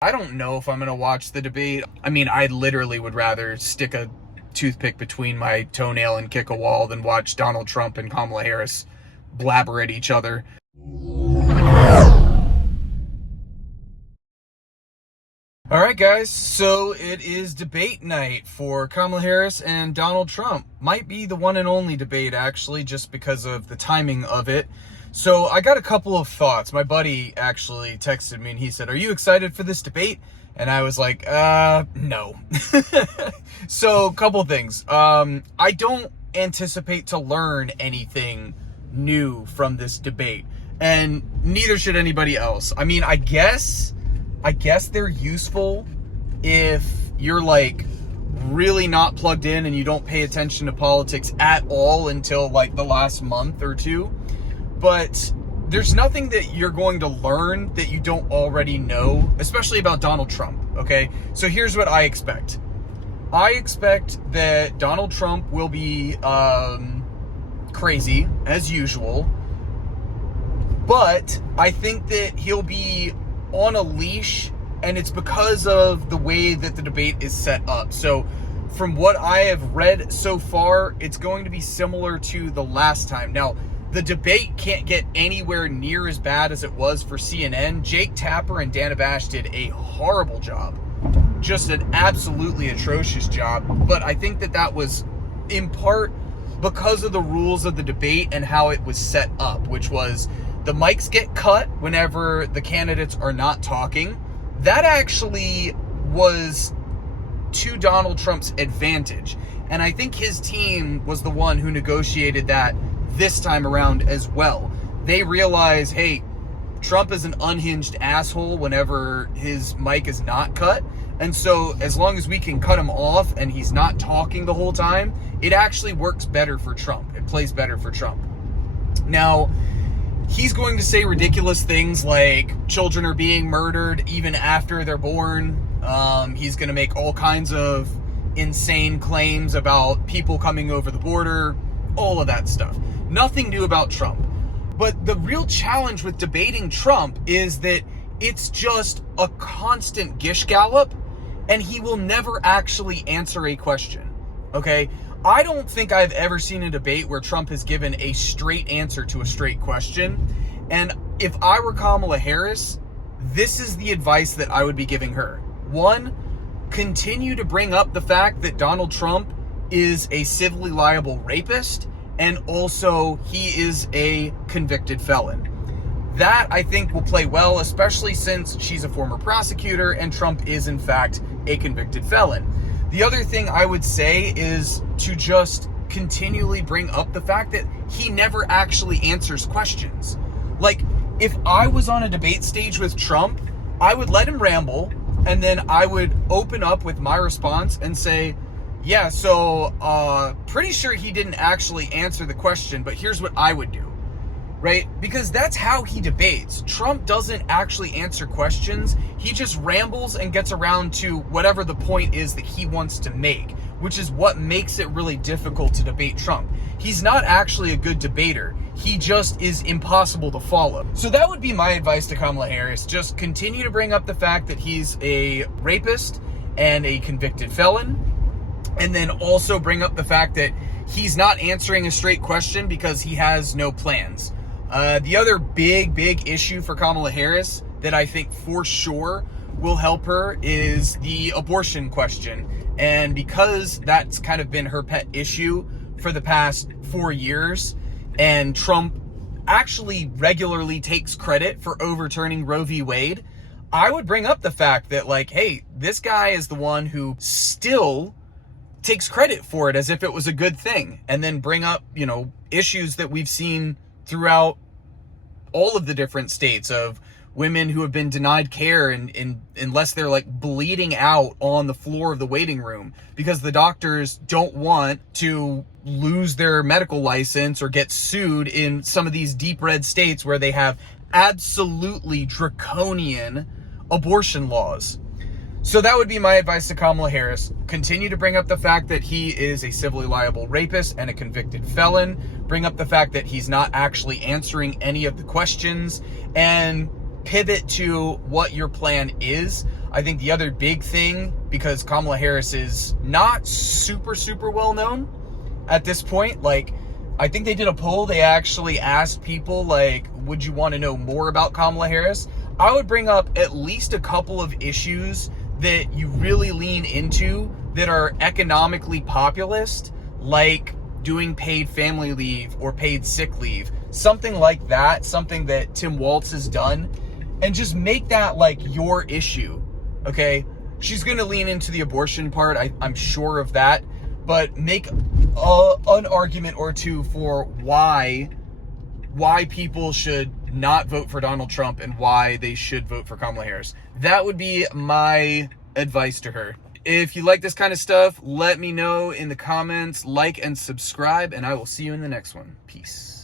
I don't know if I'm going to watch the debate. I mean, I literally would rather stick a toothpick between my toenail and kick a wall than watch Donald Trump and Kamala Harris blabber at each other. All right, guys, so it is debate night for Kamala Harris and Donald Trump. Might be the one and only debate, actually, just because of the timing of it. So I got a couple of thoughts. My buddy actually texted me and he said, "Are you excited for this debate?" And I was like, no. So a couple of things. I don't anticipate to learn anything new from this debate, and neither should anybody else. I mean, I guess they're useful if you're like really not plugged in and you don't pay attention to politics at all until like the last month or two. But there's nothing that you're going to learn that you don't already know, especially about Donald Trump, okay? So here's what I expect. I expect that Donald Trump will be crazy, as usual, but I think that he'll be on a leash, and it's because of the way that the debate is set up. So from what I have read so far, it's going to be similar to the last time. Now, the debate can't get anywhere near as bad as it was for CNN. Jake Tapper and Dana Bash did a horrible job. Just an absolutely atrocious job. But I think that was in part because of the rules of the debate and how it was set up, which was the mics get cut whenever the candidates are not talking. That actually was to Donald Trump's advantage. And I think his team was the one who negotiated that this time around as well. They realize, hey, Trump is an unhinged asshole whenever his mic is not cut. And so as long as we can cut him off and he's not talking the whole time, it actually works better for Trump. It plays better for Trump. Now, he's going to say ridiculous things like children are being murdered even after they're born. He's going to make all kinds of insane claims about people coming over the border, all of that stuff. Nothing new about Trump. But the real challenge with debating Trump is that it's just a constant gish gallop, and he will never actually answer a question. Okay? I don't think I've ever seen a debate where Trump has given a straight answer to a straight question. And if I were Kamala Harris, this is the advice that I would be giving her. One, continue to bring up the fact that Donald Trump is a civilly liable rapist, and also he is a convicted felon. That, I think, will play well, especially since she's a former prosecutor and Trump is, in fact, a convicted felon. The other thing I would say is to just continually bring up the fact that he never actually answers questions. Like, if I was on a debate stage with Trump, I would let him ramble, and then I would open up with my response and say, yeah, so pretty sure he didn't actually answer the question, but here's what I would do. Right? Because that's how he debates. Trump doesn't actually answer questions. He just rambles and gets around to whatever the point is that he wants to make, which is what makes it really difficult to debate Trump. He's not actually a good debater. He just is impossible to follow. So that would be my advice to Kamala Harris. Just continue to bring up the fact that he's a rapist and a convicted felon. And then also bring up the fact that he's not answering a straight question because he has no plans. The other big issue for Kamala Harris that I think for sure will help her is the abortion question. And because that's kind of been her pet issue for the past 4 years, and Trump actually regularly takes credit for overturning Roe v. Wade, I would bring up the fact that, like, hey, this guy is the one who still takes credit for it as if it was a good thing, and then bring up, issues that we've seen throughout all of the different states of women who have been denied care and unless they're like bleeding out on the floor of the waiting room because the doctors don't want to lose their medical license or get sued in some of these deep red states where they have absolutely draconian abortion laws. So that would be my advice to Kamala Harris. Continue to bring up the fact that he is a civilly liable rapist and a convicted felon. Bring up the fact that he's not actually answering any of the questions, and pivot to what your plan is. I think the other big thing, because Kamala Harris is not super, super well known at this point, like, I think they did a poll. They actually asked people, like, would you want to know more about Kamala Harris? I would bring up at least a couple of issues that you really lean into that are economically populist, like doing paid family leave or paid sick leave, something like that, something that Tim Walz has done, and just make that like your issue, okay? She's going to lean into the abortion part, I'm sure of that, but make an argument or two for why people should not vote for Donald Trump and why they should vote for Kamala Harris. That would be my advice to her. If you like this kind of stuff, let me know in the comments, like and subscribe, and I will see you in the next one. Peace.